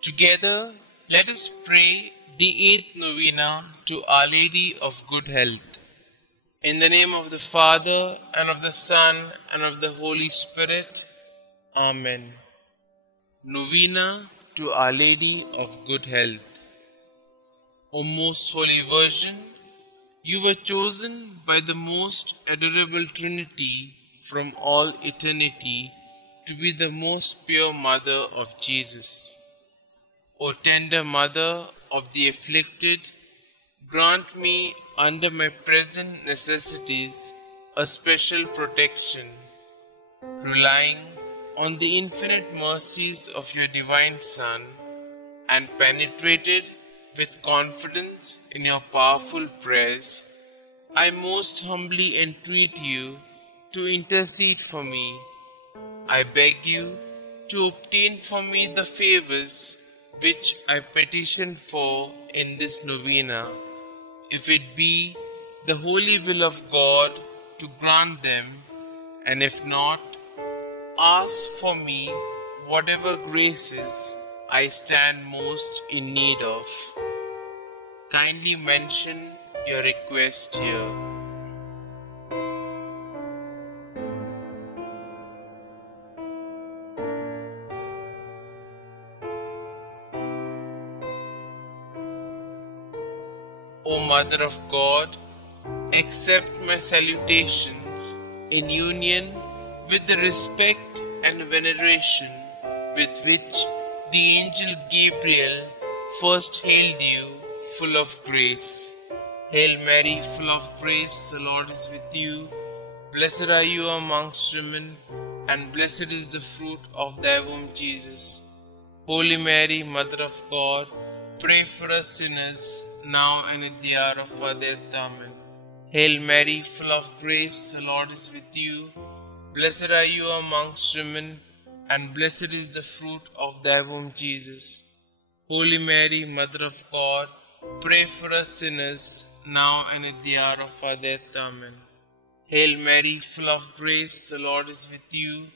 Together, let us pray the 8th Novena to Our Lady of Good Health. In the name of the Father, and of the Son, and of the Holy Spirit. Amen. Novena to Our Lady of Good Health. O Most Holy Virgin, you were chosen by the most adorable Trinity from all eternity to be the most pure Mother of Jesus. O tender Mother of the afflicted, grant me under my present necessities a special protection, relying on the infinite mercies of your divine Son, and penetrated with confidence in your powerful prayers, I most humbly entreat you to intercede for me. I beg you to obtain for me the favors which I petition for in this novena, if it be the holy will of God to grant them, and if not, ask for me whatever graces I stand most in need of. Kindly mention your request here. O Mother of God, accept my salutations in union with the respect and veneration with which the angel Gabriel first hailed you, full of grace. Hail Mary, full of grace, the Lord is with you. Blessed are you amongst women, and blessed is the fruit of thy womb, Jesus. Holy Mary, Mother of God, pray for us sinners, now and at the hour of our death. Amen. Hail Mary, full of grace, the Lord is with you. Blessed are you amongst women, and blessed is the fruit of thy womb, Jesus. Holy Mary, Mother of God, pray for us sinners, now and at the hour of our death. Amen. Hail Mary, full of grace, the Lord is with you.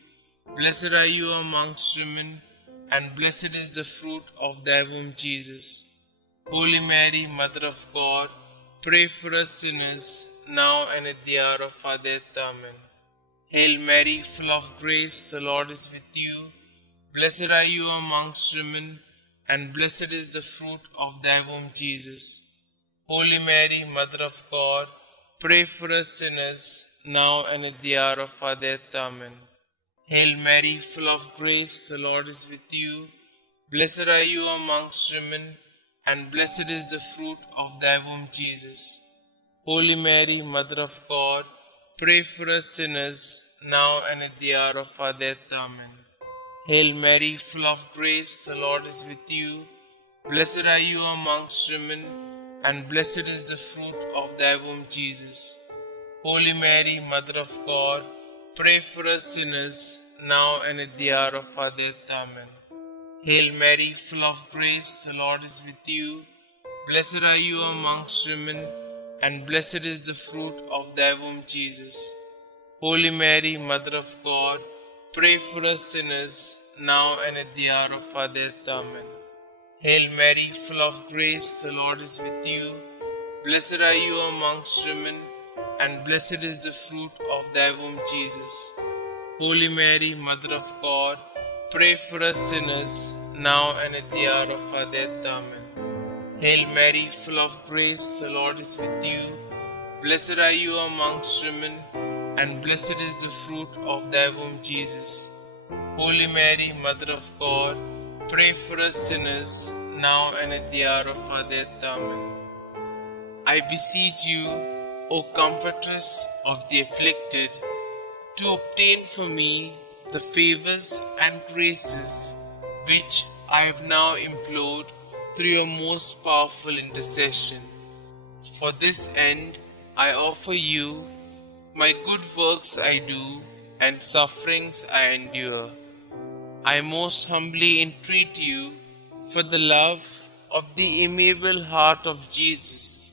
Blessed are you amongst women, and blessed is the fruit of thy womb, Jesus. Holy Mary, Mother of God, pray for us sinners, now and at the hour of our death. Amen. Hail Mary, full of grace, the Lord is with you. Blessed are you amongst women, and blessed is the fruit of thy womb, Jesus. Holy Mary, Mother of God, pray for us sinners, now and at the hour of our death. Amen. Hail Mary, full of grace, the Lord is with you. Blessed are you amongst women, and blessed is the fruit of thy womb, Jesus. Holy Mary, Mother of God, pray for us sinners, now and at the hour of our death. Amen. Hail Mary, full of grace, the Lord is with you. Blessed are you amongst women, and blessed is the fruit of thy womb, Jesus. Holy Mary, Mother of God, pray for us sinners, now and at the hour of our death. Amen. Hail Mary, full of grace, the Lord is with you. Blessed are you amongst women, and blessed is the fruit of thy womb, Jesus. Holy Mary, Mother of God, pray for us sinners, now and at the hour of our death. Amen. Hail Mary, full of grace, the Lord is with you. Blessed are you amongst women, and blessed is the fruit of thy womb, Jesus. Holy Mary, Mother of God, pray for us sinners, now and at the hour of our death. Amen. Hail Mary, full of grace, the Lord is with you. Blessed are you amongst women, and blessed is the fruit of thy womb, Jesus. Holy Mary, Mother of God, pray for us sinners, now and at the hour of our death. Amen. I beseech you, O Comfortress of the afflicted, to obtain for me the favors and graces which I have now implored through your most powerful intercession. For this end, I offer you my good works I do and sufferings I endure. I most humbly entreat you for the love of the amiable heart of Jesus,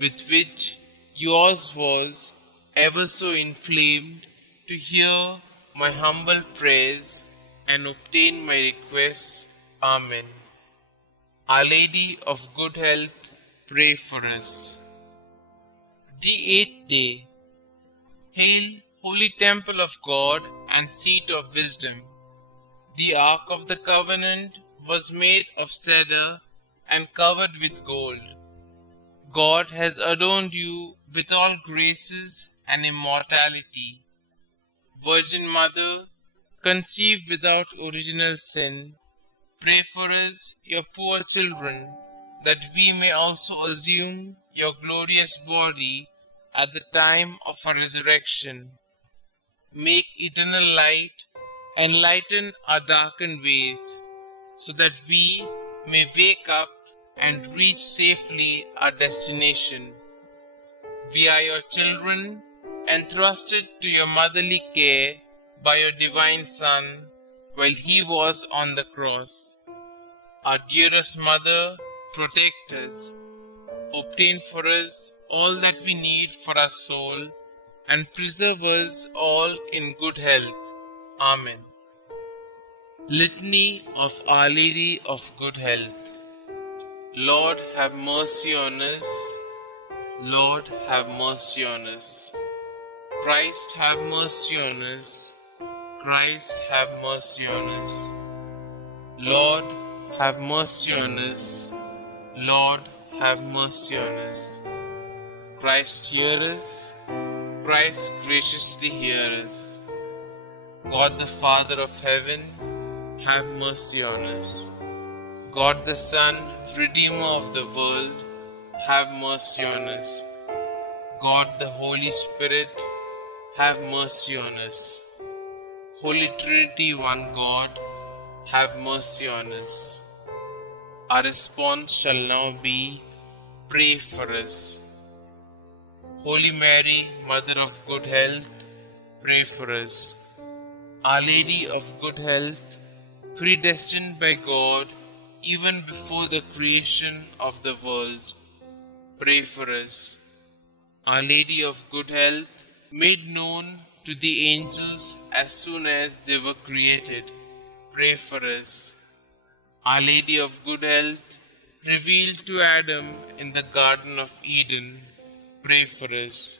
with which yours was ever so inflamed, to hear my humble prayers and obtain my requests. Amen. Our Lady of Good Health, pray for us. The 8th day. Hail, Holy Temple of God and Seat of Wisdom. The Ark of the Covenant was made of cedar and covered with gold. God has adorned you with all graces and immortality. Virgin Mother, conceived without original sin, pray for us, your poor children, that we may also assume your glorious body at the time of our resurrection. Make eternal light enlighten our darkened ways, so that we may wake up and reach safely our destination. We are your children, entrusted to your motherly care by your divine Son while he was on the cross. Our dearest Mother, protect us. Obtain for us all that we need for our soul, and preserve us all in good health. Amen. Litany of Our Lady of Good Health. Lord, have mercy on us. Lord, have mercy on us. Christ, have mercy on us. Christ, have mercy on us. Lord, have mercy on us. Lord, have mercy on us. Christ, hear us. Christ, graciously hear us. God the Father of heaven, have mercy on us. God the Son, Redeemer of the world, have mercy on us. God the Holy Spirit, have mercy on us. Holy Trinity, one God, have mercy on us. Our response shall now be, pray for us. Holy Mary, Mother of Good Health, pray for us. Our Lady of Good Health, predestined by God even before the creation of the world, pray for us. Our Lady of Good Health, made known to the angels as soon as they were created, pray for us. Our Lady of Good Health, revealed to Adam in the Garden of Eden, pray for us.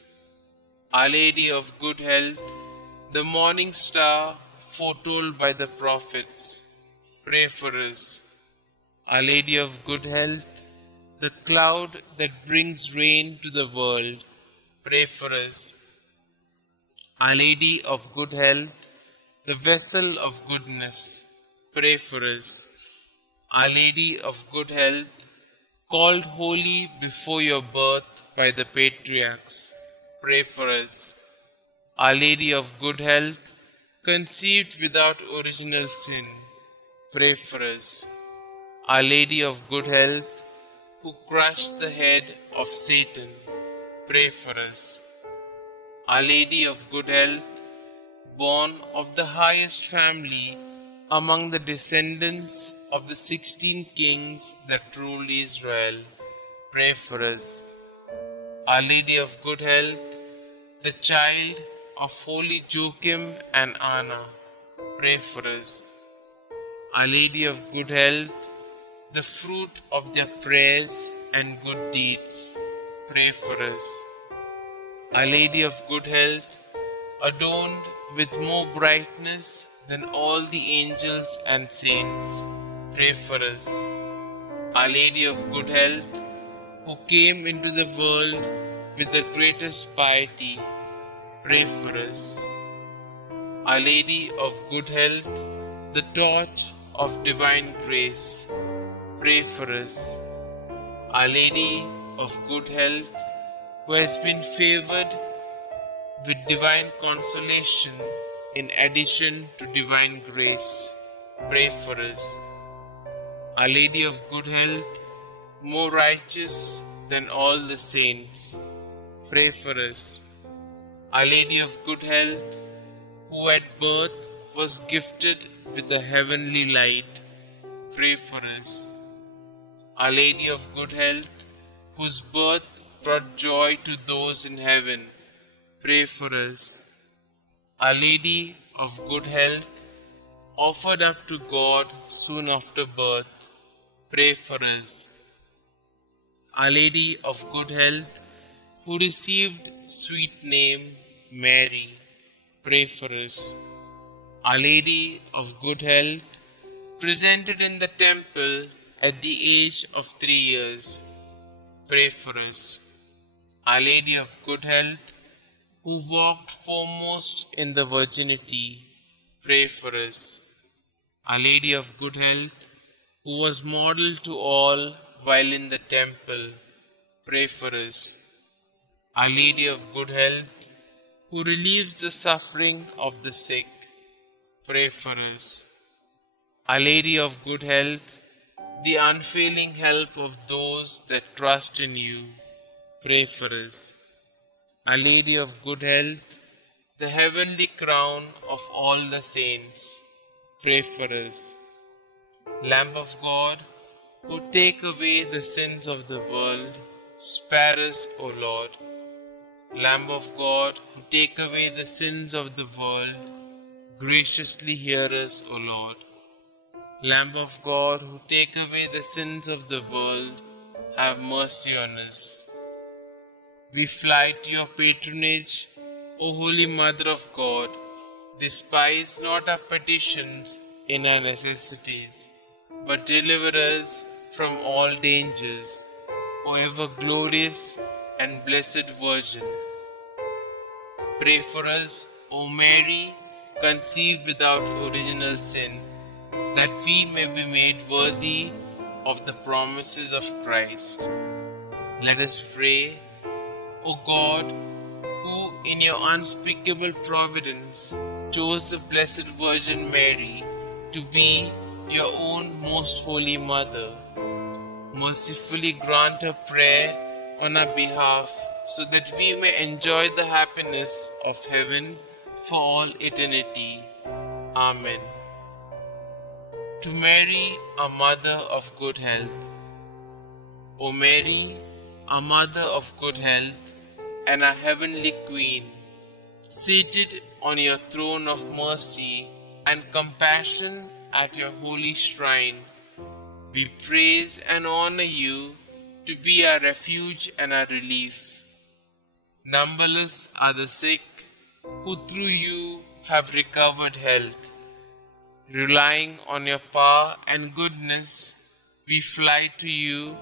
Our Lady of Good Health, the morning star foretold by the prophets, pray for us. Our Lady of Good Health, the cloud that brings rain to the world, pray for us. Our Lady of Good Health, the vessel of goodness, pray for us. Our Lady of Good Health, called holy before your birth by the patriarchs, pray for us. Our Lady of Good Health, conceived without original sin, pray for us. Our Lady of Good Health, who crushed the head of Satan, pray for us. Our Lady of Good Health, born of the highest family among the descendants of the 16 kings that ruled Israel, pray for us. Our Lady of Good Health, the child of holy Joachim and Anna, pray for us. Our Lady of Good Health, the fruit of their prayers and good deeds, pray for us. Our Lady of Good Health, adorned with more brightness than all the angels and saints, pray for us. Our Lady of Good Health, who came into the world with the greatest piety, pray for us. Our Lady of Good Health, the torch of divine grace, pray for us. Our Lady of Good Health, who has been favored with divine consolation in addition to divine grace, pray for us. Our Lady of Good Health, more righteous than all the saints, pray for us. Our Lady of Good Health, who at birth was gifted with the heavenly light, pray for us. Our Lady of Good Health, whose birth brought joy to those in heaven, pray for us. Our Lady of Good Health, offered up to God soon after birth, pray for us. Our Lady of Good Health, who received sweet name Mary, pray for us. Our Lady of Good Health, presented in the temple at the age of 3 years, pray for us. Our Lady of Good Health, who walked foremost in the virginity, pray for us. Our Lady of Good Health, who was model to all while in the temple, pray for us. Our Lady of Good Health, who relieves the suffering of the sick, pray for us. Our Lady of Good Health, the unfailing help of those that trust in you, pray for us. Our Lady of Good Health, the heavenly crown of all the saints, pray for us. Lamb of God, who take away the sins of the world, spare us, O Lord. Lamb of God, who take away the sins of the world, graciously hear us, O Lord. Lamb of God, who take away the sins of the world, have mercy on us. We fly to your patronage, O Holy Mother of God. Despise not our petitions in our necessities, but deliver us from all dangers, O ever glorious and blessed Virgin. Pray for us, O Mary, conceived without original sin, that we may be made worthy of the promises of Christ. Let us pray. O God, who in your unspeakable providence chose the Blessed Virgin Mary to be your own most holy Mother, mercifully grant her prayer on our behalf, so that we may enjoy the happiness of heaven for all eternity. Amen. To Mary, our Mother of Good Health. O Mary, our Mother of Good Health, and our Heavenly Queen, seated on your throne of mercy and compassion at your holy shrine, we praise and honor you to be our refuge and our relief. Numberless are the sick who through you have recovered health. Relying on your power and goodness, we fly to you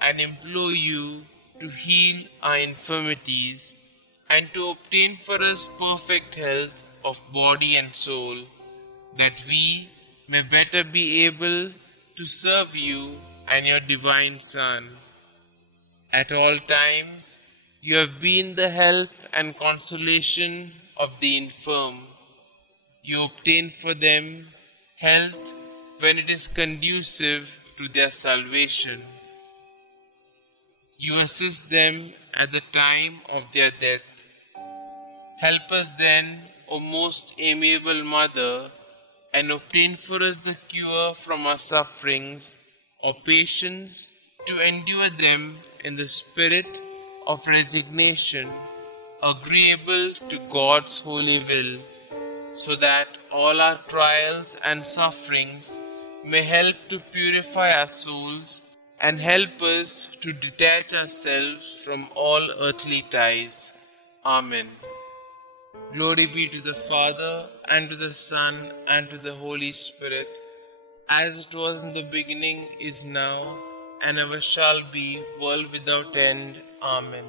and implore you to heal our infirmities and to obtain for us perfect health of body and soul, that we may better be able to serve you and your divine Son. At all times, you have been the help and consolation of the infirm. You obtain for them health when it is conducive to their salvation. You assist them at the time of their death. Help us then, O most amiable Mother, and obtain for us the cure from our sufferings, or patience to endure them in the spirit of resignation, agreeable to God's holy will, so that all our trials and sufferings may help to purify our souls and help us to detach ourselves from all earthly ties. Amen. Glory be to the Father, and to the Son, and to the Holy Spirit, as it was in the beginning, is now, and ever shall be, world without end. Amen.